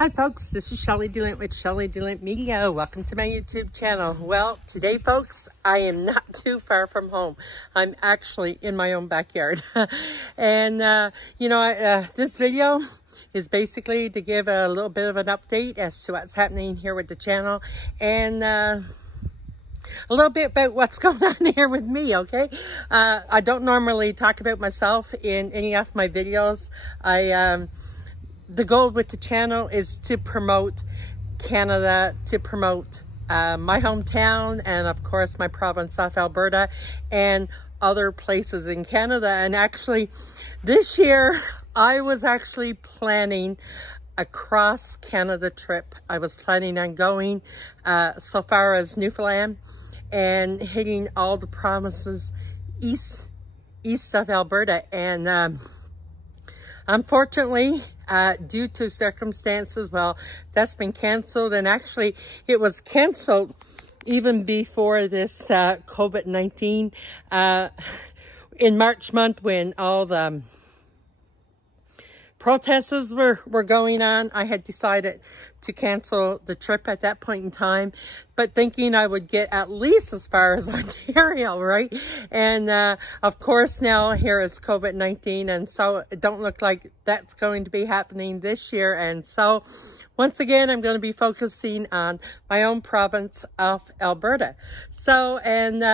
Hi folks, this is Shelley DeLint with Shelley DeLint Media. Welcome to my YouTube channel. Well, today folks, I am not too far from home. I'm actually in my own backyard. And this video is basically to give a little bit of an update as to what's happening here with the channel and a little bit about what's going on here with me, okay? I don't normally talk about myself in any of my videos. The goal with the channel is to promote Canada, to promote my hometown, and of course my province of Alberta and other places in Canada. And actually this year I was actually planning a cross Canada trip. I was planning on going so far as Newfoundland and hitting all the provinces east of Alberta. And unfortunately, due to circumstances, well, that's been canceled. And actually it was canceled even before this COVID-19 in March month, when all the protests were going on. I had decided to cancel the trip at that point in time, but thinking I would get at least as far as Ontario, right? And of course now here is COVID-19, and so it don't look like that's going to be happening this year. And so once again, I'm going to be focusing on my own province of Alberta. So, and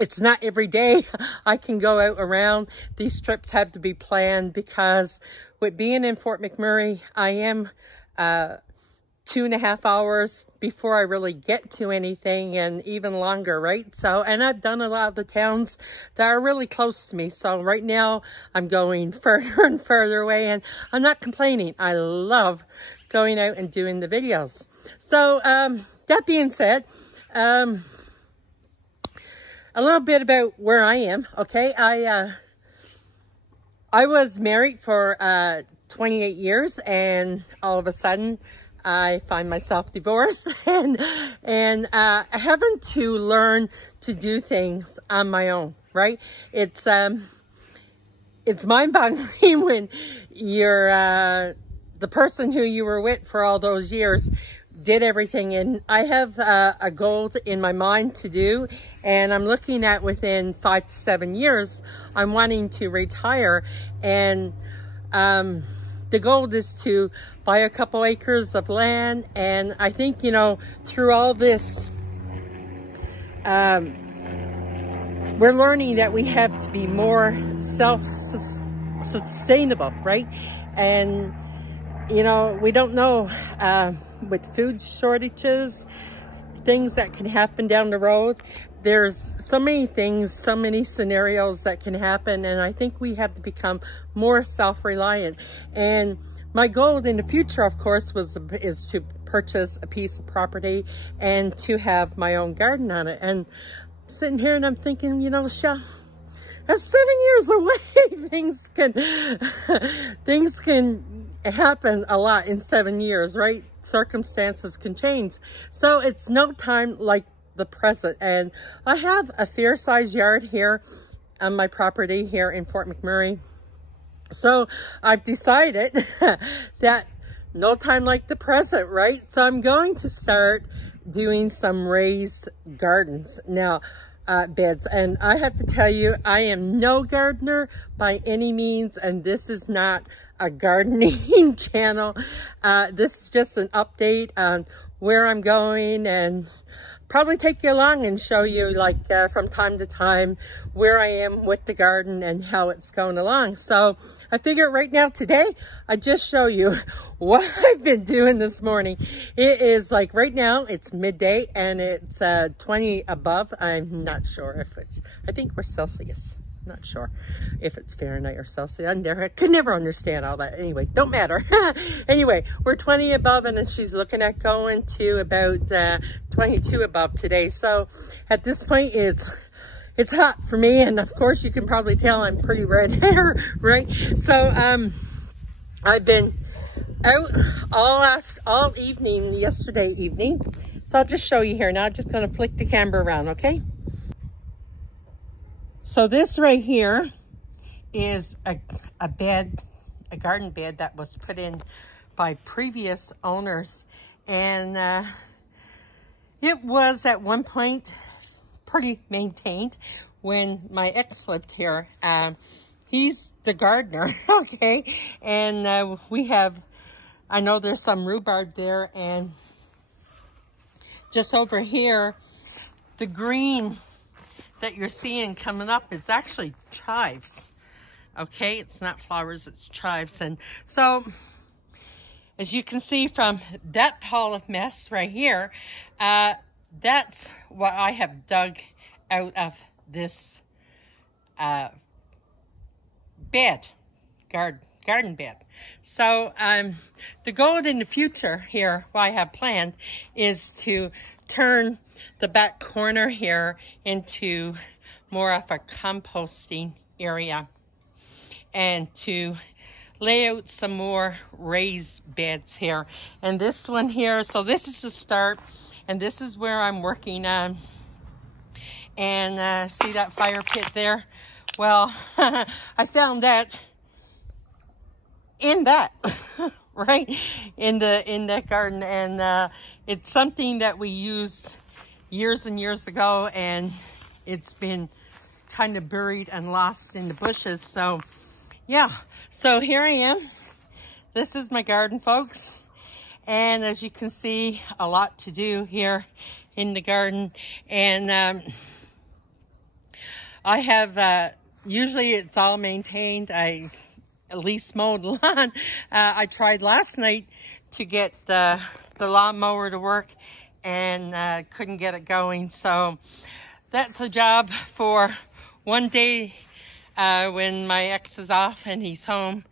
it's not every day I can go out around. These trips have to be planned because with being in Fort McMurray, I am 2.5 hours before I really get to anything, and even longer, right? So, and I've done a lot of the towns that are really close to me. So right now I'm going further and further away, and I'm not complaining. I love going out and doing the videos. So that being said, a little bit about where I am, okay? I was married for 28 years, and all of a sudden I find myself divorced and having to learn to do things on my own, right? It's mind-boggling when you're the person who you were with for all those years did everything. And I have a goal in my mind to do, and I'm looking at within 5 to 7 years, I'm wanting to retire. And the goal is to buy a couple acres of land. And I think, through all this, we're learning that we have to be more self-sustainable, right? And we don't know with food shortages, things that can happen down the road. There's so many things, so many scenarios that can happen, and I think we have to become more self-reliant. And my goal in the future, of course, is to purchase a piece of property and to have my own garden on it. And I'm sitting here and I'm thinking, Shell, that's 7 years away. Things can happen a lot in 7 years, right? Circumstances can change. So it's no time like the present. And I have a fair sized yard here on my property here in Fort McMurray. So I've decided that no time like the present, right? So I'm going to start doing some raised gardens now, beds. And I have to tell you, I am no gardener by any means, and this is not a gardening channel. This is just an update on where I'm going, and probably take you along and show you from time to time where I am with the garden and how it's going along. So I figure right now today, I just show you what I've been doing this morning. It is right now it's midday and it's 20 above. I'm not sure if I think we're Celsius. Not sure if it's Fahrenheit or Celsius. I could never understand all that. Anyway, don't matter. Anyway, we're 20 above, and then she's looking at going to about 22 above today. So at this point, it's hot for me, and of course you can probably tell I'm pretty red hair, right? So I've been out all evening yesterday evening. So I'll just show you here now. I'm just going to flick the camera around, okay? So this right here is a bed, a garden bed that was put in by previous owners. And it was at one point pretty maintained when my ex lived here. He's the gardener, okay? And we have, I know there's some rhubarb there, and just over here, the green that you're seeing coming up is actually chives, okay? It's not flowers, it's chives. And so, as you can see from that pile of mess right here, that's what I have dug out of this bed, garden bed. So the goal in the future here, what I have planned, is to turn the back corner here into more of a composting area and to lay out some more raised beds here. And this one here, so this is the start, and this is where I'm working on. And see that fire pit there? Well, I found that in that, right? In that garden. And it's something that we used years and years ago, and it's been kind of buried and lost in the bushes. So yeah, so here I am. This is my garden, folks. And as you can see, a lot to do here in the garden. And I have, usually it's all maintained. I at least mowed the lawn. I tried last night to get the lawnmower to work, and couldn't get it going. So that's a job for one day when my ex is off and he's home.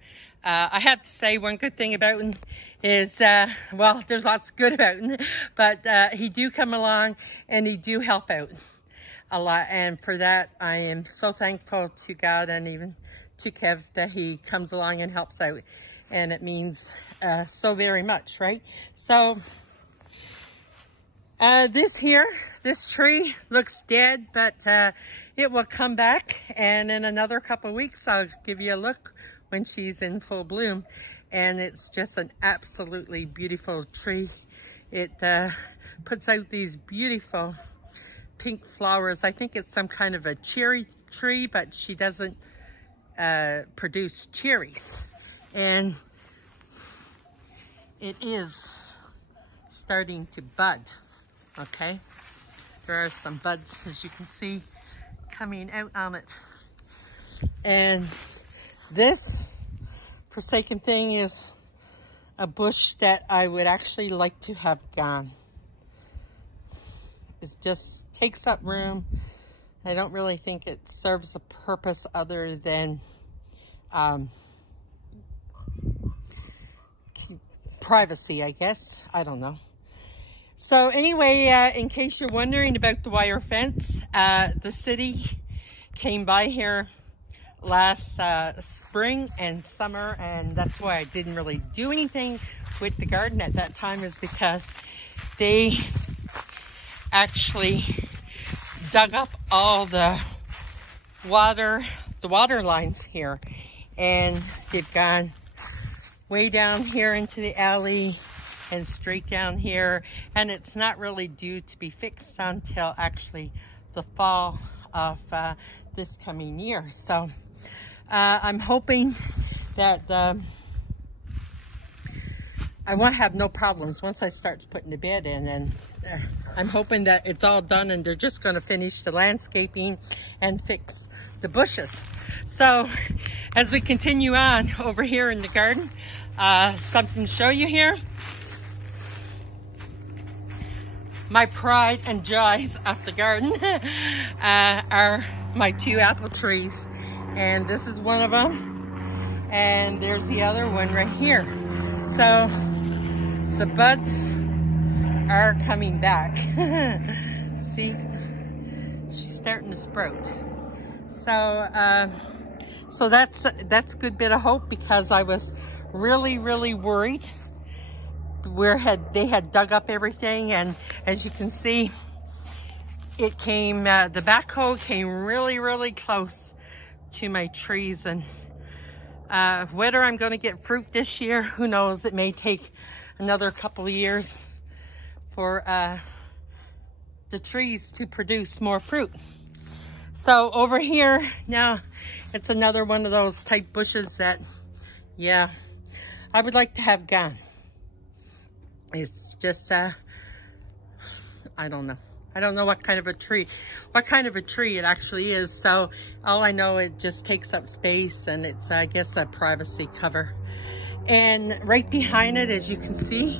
I have to say one good thing about him is, well, there's lots good about him, but he do come along and he do help out a lot. And for that, I am so thankful to God and even to Kev that he comes along and helps out. And it means so very much, right? So this tree looks dead, but it will come back. And in another couple of weeks, I'll give you a look when she's in full bloom. And it's just an absolutely beautiful tree. It puts out these beautiful pink flowers. I think it's some kind of a cherry tree, but she doesn't produce cherries. And it is starting to bud, okay? There are some buds, as you can see, coming out on it. And this forsaken thing is a bush that I would actually like to have gone. It just takes up room. I don't really think it serves a purpose other than privacy, I guess. I don't know. So anyway, in case you're wondering about the wire fence, the city came by here last spring and summer, and that's why I didn't really do anything with the garden at that time, is because they actually dug up all the water lines here, and they've gone way down here into the alley and straight down here, and it's not really due to be fixed until actually the fall of this coming year. So I'm hoping that I won't have no problems once I start putting the bed in, and I'm hoping that it's all done and they're just going to finish the landscaping and fix the bushes. So as we continue on over here in the garden, something to show you here. My pride and joys of the garden are my 2 apple trees. And this is one of them. And there's the other one right here. So the buds are coming back. See, she's starting to sprout. So so that's a good bit of hope, because I was really worried they had dug up everything, and as you can see, it came the backhoe came really close to my trees, and Whether I'm going to get fruit this year, who knows? It may take another couple of years for the trees to produce more fruit. So over here now, it's another one of those type bushes that, yeah, I would like to have gone. It's just, I don't know. I don't know what kind of a tree it actually is. So all I know, it just takes up space, and it's, I guess, a privacy cover. And right behind it, as you can see,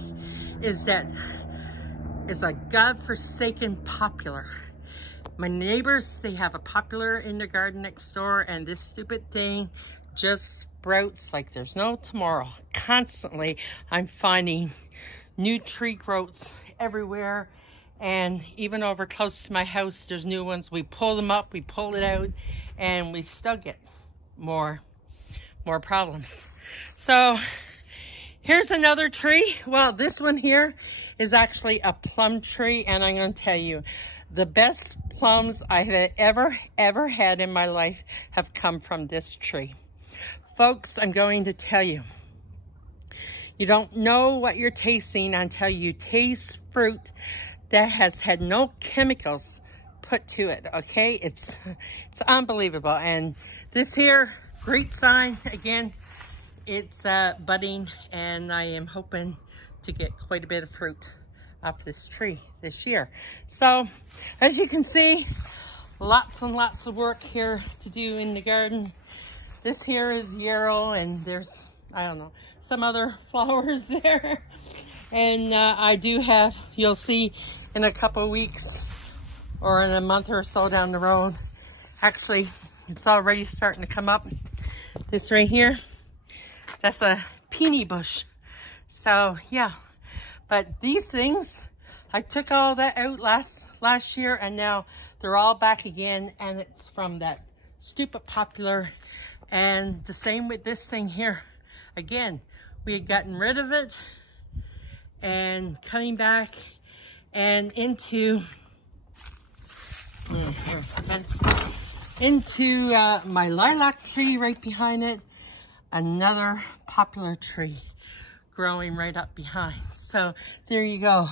is a godforsaken poplar. My neighbors, they have a poplar in their garden next door, and this stupid thing just sprouts like there's no tomorrow. Constantly, I'm finding new tree growths everywhere. And even over close to my house, there's new ones. We pull them up, we pull it out, and we still get more problems. So here's another tree. Well, this one here is actually a plum tree, and I'm going to tell you, the best plums I have ever had in my life have come from this tree. Folks, I'm going to tell you, you don't know what you're tasting until you taste fruit that has had no chemicals put to it, okay? It's unbelievable. And this here, great sign. Again, it's budding, and I am hoping to get quite a bit of fruit off this tree this year. So, as you can see, lots and lots of work here to do in the garden. This here is yarrow, and there's, I don't know, some other flowers there. And I do have, you'll see in a couple of weeks or in a month or so down the road, actually, it's already starting to come up. This right here, that's a peony bush. So yeah, but these things, I took all that out last year, and now they're all back again, and it's from that stupid poplar. And the same with this thing here. Again, we had gotten rid of it and cutting back and into my lilac tree right behind it, another poplar tree growing right up behind. So there you go.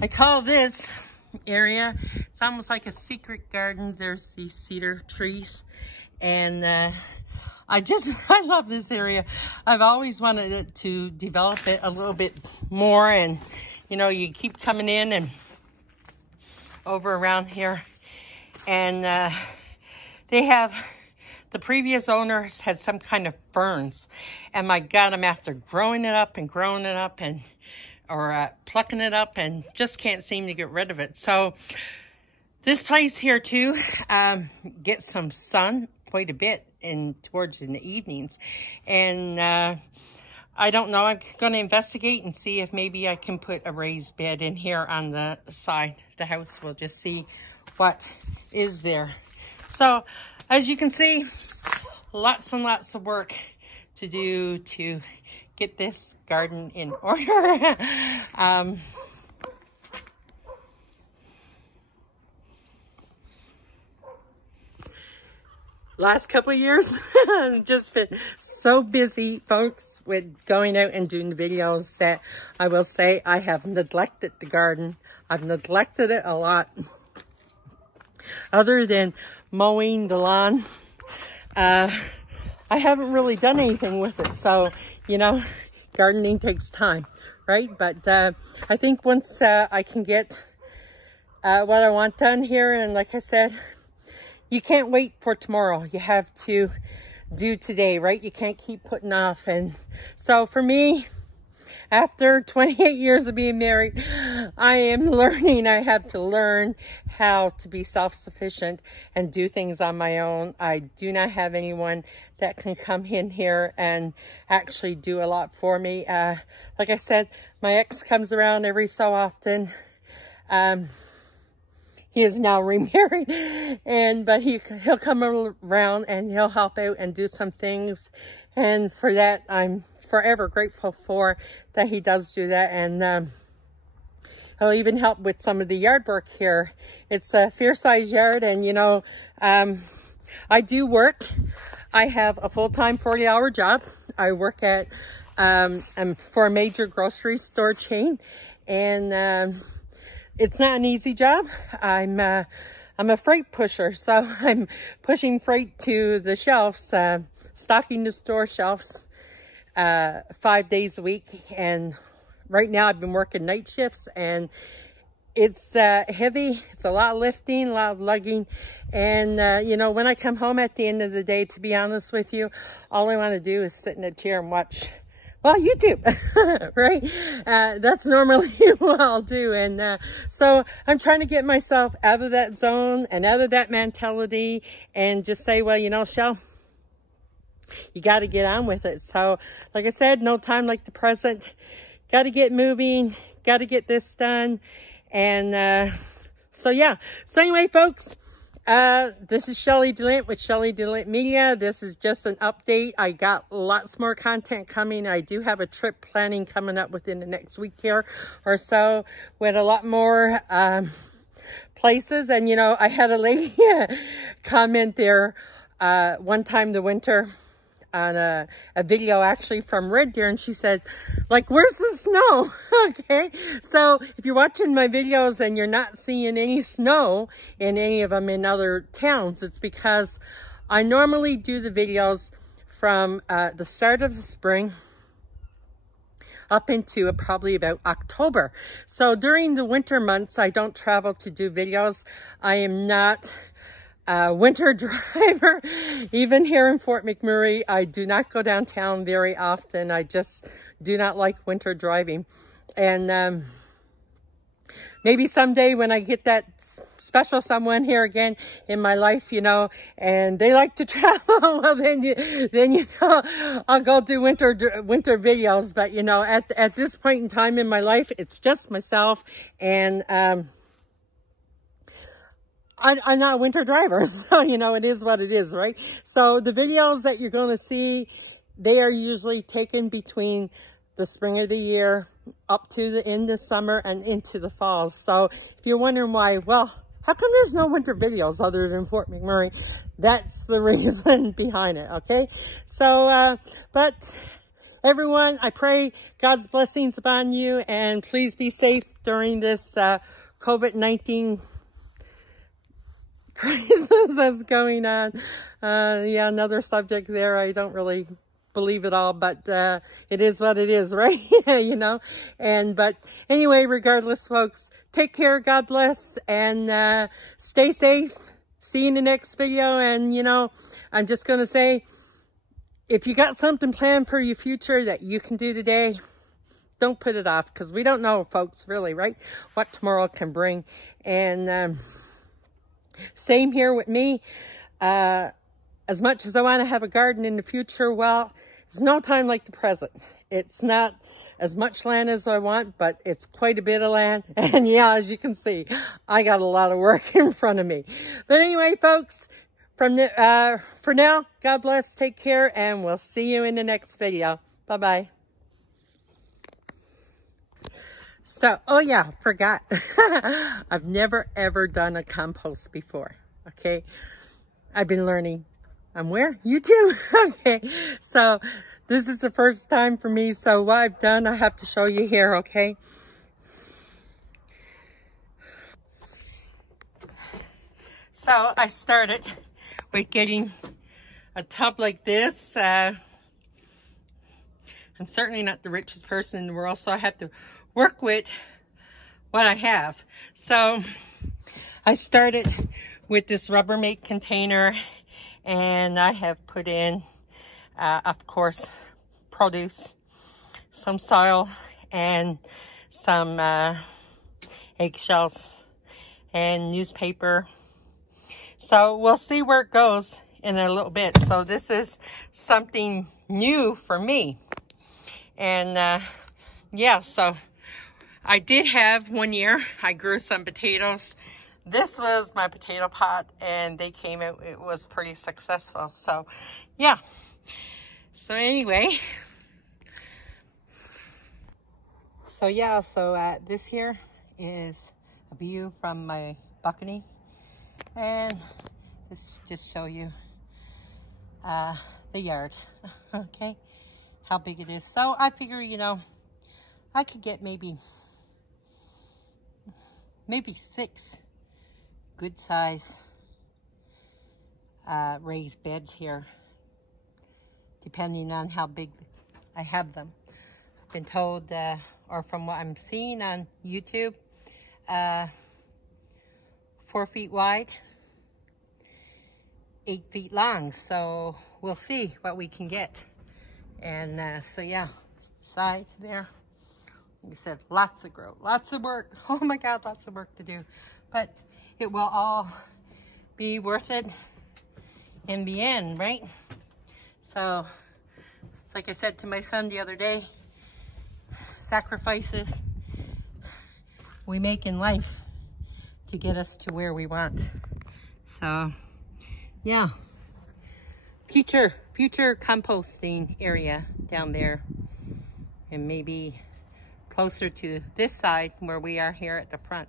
I call this area, it's almost like a secret garden. There's these cedar trees, and I love this area. I've always wanted it to develop it a little bit more, and you know, you keep coming in and over around here, and they have, the previous owners had some kind of ferns, and my God, I'm after growing it up and or plucking it up, and just can't seem to get rid of it. So this place here too gets some sun quite a bit towards in the evenings, and I don't know, I'm going to investigate and see if maybe I can put a raised bed in here on the side of the house. We'll just see what is there. So as you can see, lots and lots of work to do to get this garden in order. Last couple of years, I've just been so busy, folks, with going out and doing videos that I will say I have neglected the garden. I've neglected it a lot. Other than mowing the lawn, I haven't really done anything with it. So, you know, gardening takes time, right? But I think once I can get what I want done here, and like I said, you can't wait for tomorrow. You have to do today, right? You can't keep putting off. And so for me, after 28 years of being married, I am learning. I have to learn how to be self-sufficient and do things on my own. I do not have anyone that can come in here and actually do a lot for me. Like I said, my ex comes around every so often. He is now remarried, but he'll come around and he'll help out and do some things. And for that, I'm forever grateful for that he does do that. And he'll even help with some of the yard work here. It's a fair-sized yard, and you know, I do work. I have a full-time 40-hour job. I work at for a major grocery store chain, and it's not an easy job. I'm a freight pusher, so I'm pushing freight to the shelves, stocking the store shelves 5 days a week. And right now I've been working night shifts, and it's heavy. It's a lot of lifting, a lot of lugging. And, you know, when I come home at the end of the day, to be honest with you, all I want to do is sit in a chair and watch, well, YouTube, right? That's normally what I'll do. And so I'm trying to get myself out of that zone and out of that mentality and just say, well, you know, Shell, you got to get on with it. So like I said, no time like the present. Got to get moving, got to get this done. And so yeah, so anyway, folks, this is Shelley DeLint with Shelley DeLint Media. This is just an update. I got lots more content coming. I do have a trip planning coming up within the next week here or so with a lot more places. And you know, I had a lady comment there one time the winter on a video actually from Red Deer, and she said, like, where's the snow? Okay, so if you're watching my videos and you're not seeing any snow in any of them in other towns, it's because I normally do the videos from the start of the spring up into probably about October. So during the winter months, I don't travel to do videos. I am not winter driver. Even here in Fort McMurray, I do not go downtown very often. I just do not like winter driving. And maybe someday when I get that special someone here again in my life, you know, and they like to travel, well, then you know, I'll go do winter videos. But you know, at this point in time in my life, it's just myself, and I'm not a winter driver, so, you know, it is what it is, right? So the videos that you're going to see, they are usually taken between the spring of the year up to the end of summer and into the fall. So if you're wondering why, well, how come there's no winter videos other than Fort McMurray? That's the reason behind it, okay? So, but everyone, I pray God's blessings upon you, and please be safe during this COVID-19 crisis that's going on. Yeah, another subject there. I don't really believe it all, but it is what it is, right? You know. And but anyway, regardless, folks, take care, God bless, and stay safe. See you in the next video. And you know, I'm just gonna say, if you got something planned for your future that you can do today, don't put it off, because we don't know, folks, really, right, what tomorrow can bring. And same here with me. As much as I want to have a garden in the future, well, there's no time like the present. It's not as much land as I want, but it's quite a bit of land. And yeah, as you can see, I got a lot of work in front of me. But anyway, folks, for now, God bless, take care, and we'll see you in the next video. Bye-bye. So, oh yeah, forgot. I've never ever done a compost before, okay? I've been learning. I'm where? YouTube. Okay, so this is the first time for me. So what I've done, I have to show you here, okay? So I started with getting a tub like this. I'm certainly not the richest person in the world, so I have to work with what I have. So I started with this Rubbermaid container, and I have put in, of course, produce, some soil, and some eggshells and newspaper. So we'll see where it goes in a little bit. So this is something new for me. And yeah, so I did have one year, I grew some potatoes. This was my potato pot, and they came out, it was pretty successful. So yeah, so anyway, so yeah, so this here is a view from my balcony, and this just show you the yard, okay, how big it is. So I figure, you know, I could get maybe 6 good size raised beds here, depending on how big I have them. I've been told, or from what I'm seeing on YouTube, 4 feet wide, 8 feet long. So we'll see what we can get. And so yeah, side there. Like I said, lots of growth, lots of work. Oh my God, lots of work to do. But it will all be worth it in the end, right? So, like I said to my son the other day, sacrifices we make in life to get us to where we want. So, yeah. Future composting area down there. And maybe closer to this side where we are here at the front.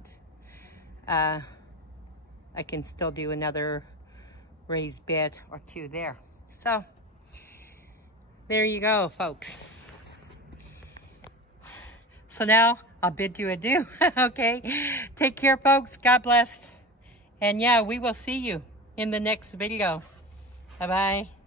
I can still do another raised bed or 2 there. So, there you go, folks. So now, I'll bid you adieu, okay? Take care, folks. God bless. And yeah, we will see you in the next video. Bye-bye.